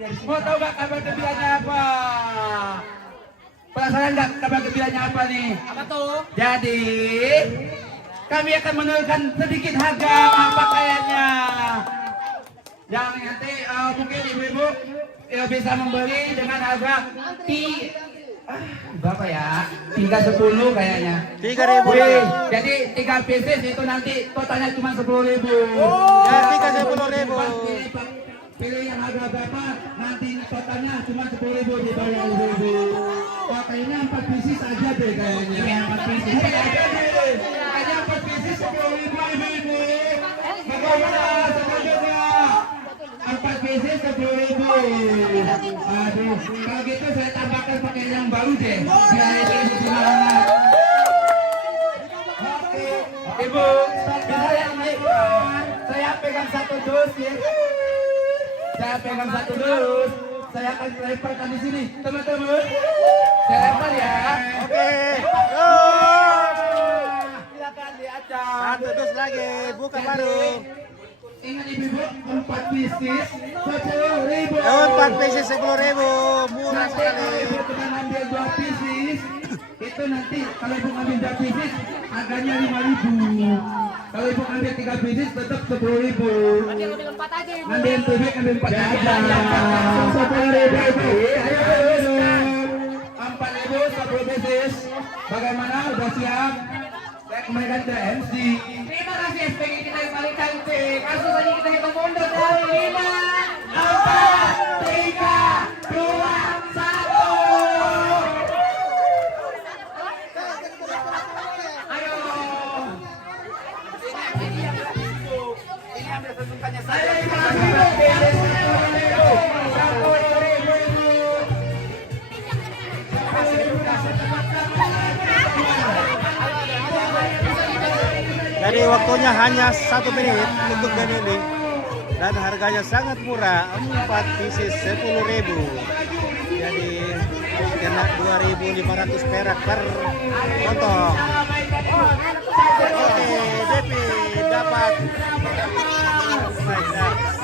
Mau tahu gak kabar gembiranya apa? Penasaran gak kabar gembiranya apa nih? Apa tuh? Jadi kami akan menurunkan sedikit harga pakaiannya. Yang nanti mungkin ibu-ibu bisa membeli dengan harga berapa ya? 310 kayaknya. 3.000. Jadi 3 pieces itu nanti totalnya cuma 10.000. Ya 310.000. Pilih yang harga berapa? Nanti totalnya cuma 10.000 dibayar ibu-ibu. Pakainya 4 pieces aja deh kayaknya. 4 pieces aja deh. Hanya 4 pieces 10.000 ibu-ibu. Bagaimana? Setuju nggak? 4 pieces 10.000. Aduh, kalau gitu saya tambahkan pakai yang baru deh. Biar itu semangat. Oke, ibu, bisa yang naik. Saya pegang 1 dus ya. Saya pegang 1 dus. Saya akan lemparkan di sini, teman-teman. Saya lempar ya. Oke. Yo. Silakan diacak. 1 dus lagi, buka baru. Ingat ibu, 4 pieces 10.000. 4 pieces 10.000, murah Nanti sekali. kalau ibu cuma ambil 2 pieces, itu nanti kalau ibu ambil 2 pieces harganya 5.000. Kalau ibu ambil 3 pieces tetap 10.000. Ambil 4 aja ibu. Ambil 7, ambil 4 aja. 10.000 ibu. Ayo, 4.000 10 pieces. Bagaimana? Udah siap? Saya kembalikan ke MC. Terima kasih SPG kita yang paling cantik. Langsung saja kita hitung mundur dari 5, 4, 3, 2, 1. ayo. Ini ambil sesukannya saya. Jadi waktunya hanya 1 menit untuk band ini. Dan harganya sangat murah, 4 pieces 10.000. Jadi kena 2.500 perak per potong. Oke, Depi dapat. Baiklah.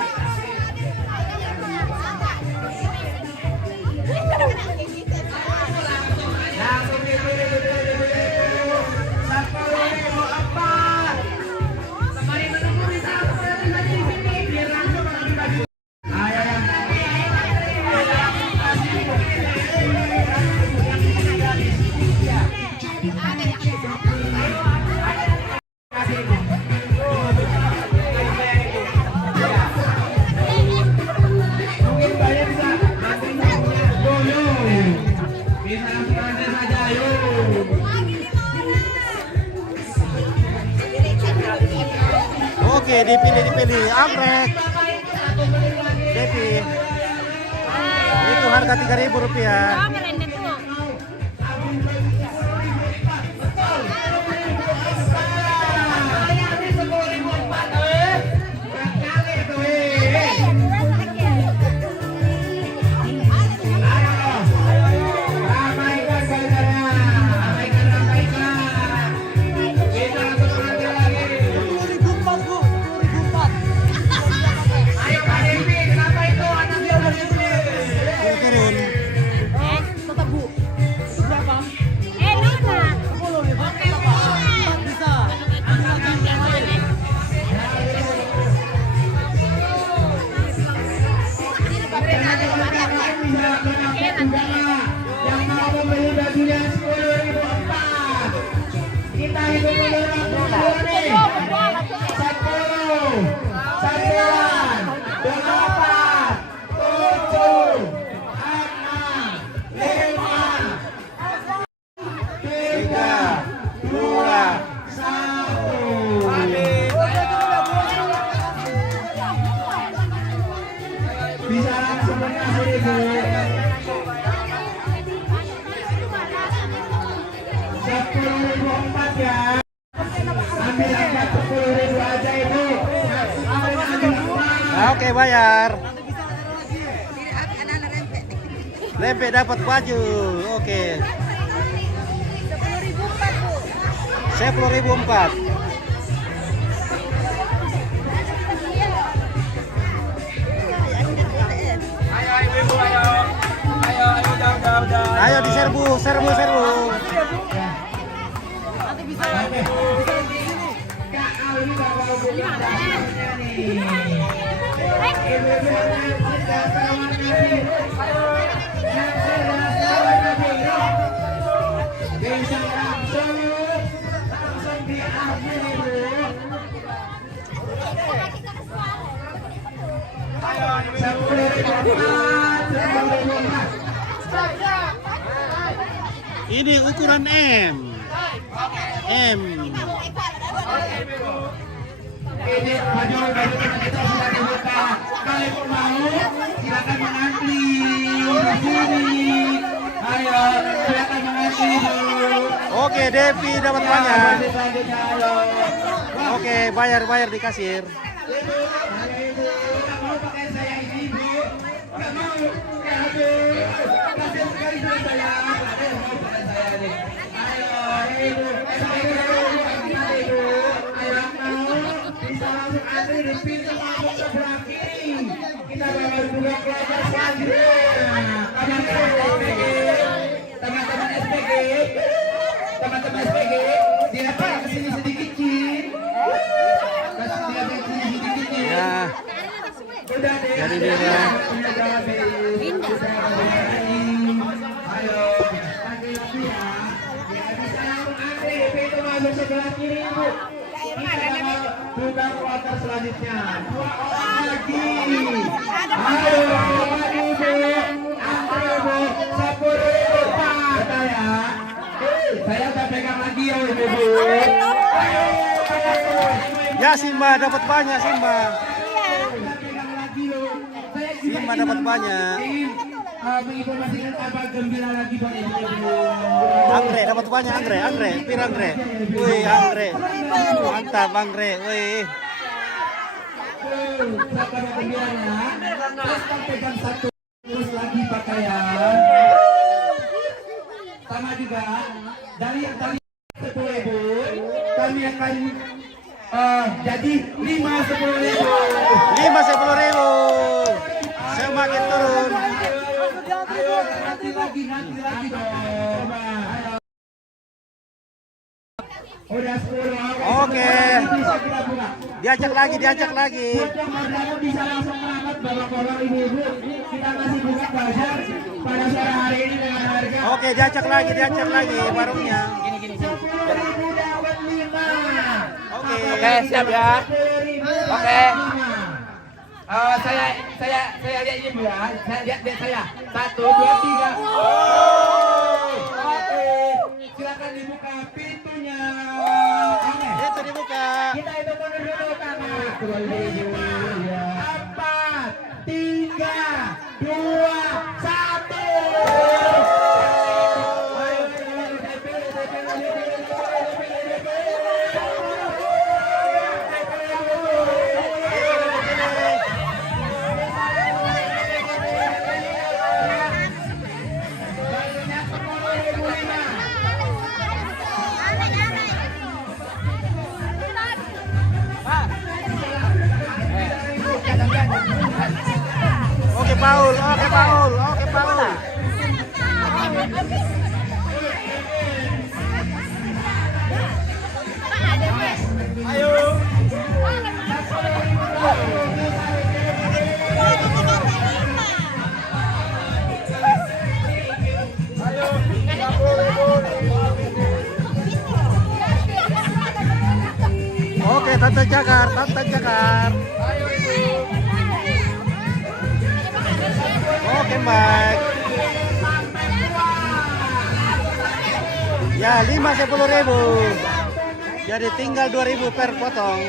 Oke, dipilih anggrek. Depi. Itu harga 3.000 rupiah. Yang mau membeli bajunya 10.000 empat. Kita hitung dulu 10 nih. 10, 9, 8, 7, 6, 5, 3, 2, 1. Bisa langsung mengasih ibu. 10.000 empat ya. Ambil angka 10.000 aja ibu. Oke, bayar. Lempe dapat baju. Oke. 10.000 empat. Ayo Ibu-ibu yang sudah selamat Nabi. Yang sudah selamat Nabi. Bisa langsung diambil ibu. Ini ukuran M. M. Ini baju kita sudah dibuka. Kalau mau silakan mengantri di sini. Ayo silakan mengantri dulu. Oke, Devi dapat banyak. Selanjutnya ayo. Oke, bayar di kasir. Ibu, ayo ibu, nggak mau pakai saya ini ibu, nggak mau, ya aduh, kasihan sekali sama saya, ada yang mau pakai saya nih. Ayo ibu, ibu, ayo mau, bisa langsung antri di pintu masuk sebelah kiri. Kita bakal buka kelompok selanjutnya. Teman-teman SPG, teman-teman SPG, siapa kesini sedikit Cin? Ya. Jadi dia. Ayo, lagi-lagi ya. Ya bisa langsung antri pintu masuk sebelah kiri ibu. Kita bakal buka kloter selanjutnya. 2 orang lagi. Ayo, lagi ibu. Antri ibu. 10.000 Pak. Betul ya. Saya udah pegang lagi ya ibu. Ya Simba dapat banyak Simba. Simba dapat banyak. Menginformasikan apa gembira lagi Pak Ibu. Anggrek dapat banyak anggrek. Pir anggrek. Wih, anggrek. Mantap anggrek. Wih. Siapa yang gembiranya? Terus pegang satu. Terus lagi pakaian. Sama juga dari yang tadi 10.000 kami akan jadi 5-10.000. 5-10.000. Semakin turun. Ayo nanti lagi dong. Udah 10. Oke. Diajak lagi. Untuk Mardano bisa langsung merapat bawa-bawa ibu-ibu. Kita masih buka bazar pada sore hari ini dengan harga. Oke, diajak lagi warungnya. 10.000 dapat 5. Oke, siap ya. Oke. Saya lihat ini Bu ya. Saya lihat saya. 1, 2, 3. Oke. Silakan dibuka pintunya. Oke. Itu dibuka. Kita itu mundur dulu karena 4, 3, 2, 1. Oke Paul. Ayo. Oke, Tante Jakar. Oke, Mike. Ya, 5-10.000. Jadi tinggal 2.000 per potong.